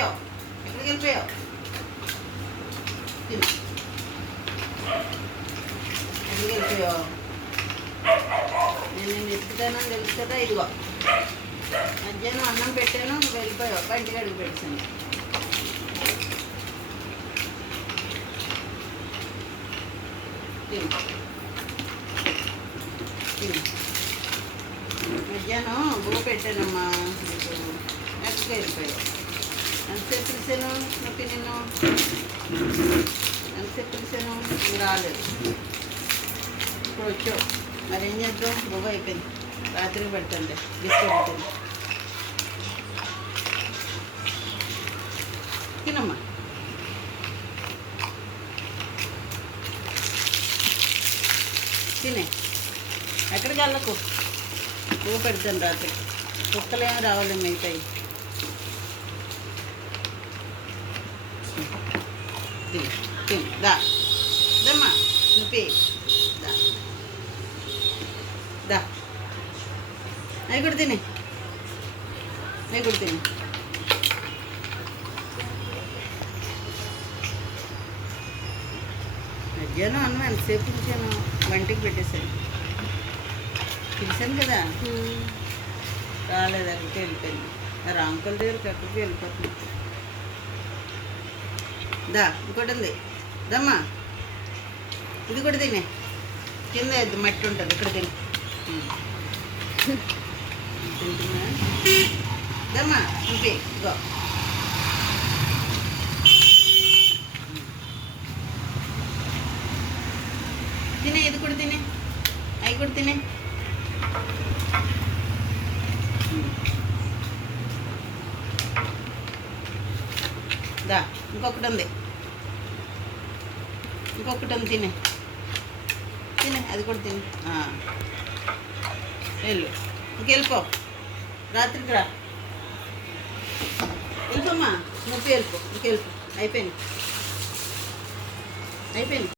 వెళ్ళిపోయావు? ఎక్కడికి వెళ్ళిపోయావు? తిను. ఎక్కడికి వెళ్ళిపోయావు? నేను ఎత్తుతానని తెలుసు కదా. ఇదిగో మధ్యాహ్నం అన్నం పెట్టాను, నువ్వు వెళ్ళిపోయావు. బయటికి అడుగు పెట్టాను. మధ్యాహ్నం బువ్వ పెట్టానమ్మా, నీకు ఎక్కడికి వెళ్ళిపోయావు? ఎంతసేపు పిలిచాను నొప్పి నిన్ను? ఎంతసేపు పిలిచాను? నువ్వు రాలేదు. ఇప్పుడు వచ్చావు. మరి ఏం చేద్దాం? బువ్వ అయిపోయింది. రాత్రికి పెడతాండి బిస్కెట్ తిని. తినమ్మా. తినే. ఎక్కడికి వెళ్ళకు. బువ్వ పెడతాను రాత్రి. కుక్కలేమో రావాలి మిగతాయి. తిని తిని దా దమ్మా నొప్పి దా దా. అవి కూడా తిని, అవి కూడా తిని. మధ్యాహ్నం అన్నం ఎంతసేపు పిలిచాను? వంటికి పెట్టేశాను. పిలిచాను కదా, రాలేదు. అక్కడికి వెళ్ళిపోయింది. రాంకుల దగ్గరికి ఎక్కడికి వెళ్ళిపోతుంది. దా ఇంకోటి ఉంది దమ్మా. ఇది కూడా తినే. కింద ఎద్దు మట్టి ఉంటుంది, ఇక్కడ తిని. తింటున్నా దమ్మా. ఇంకే ఇగో తినే. ఇది కూడా తినే. అవి కూడా తినే. దా ఇంకొకటి ఉంది, ఇంకొకటి ఉంది. తినే తినే. అది కూడా తినే. వెళ్ళు. ఇంకెళ్ళిపో. రాత్రికి రా. వెళ్ళిపోమ్మా. నొప్పి వెళ్ళిపో. ఇంకెళ్ళిపో. అయిపోయింది, అయిపోయింది.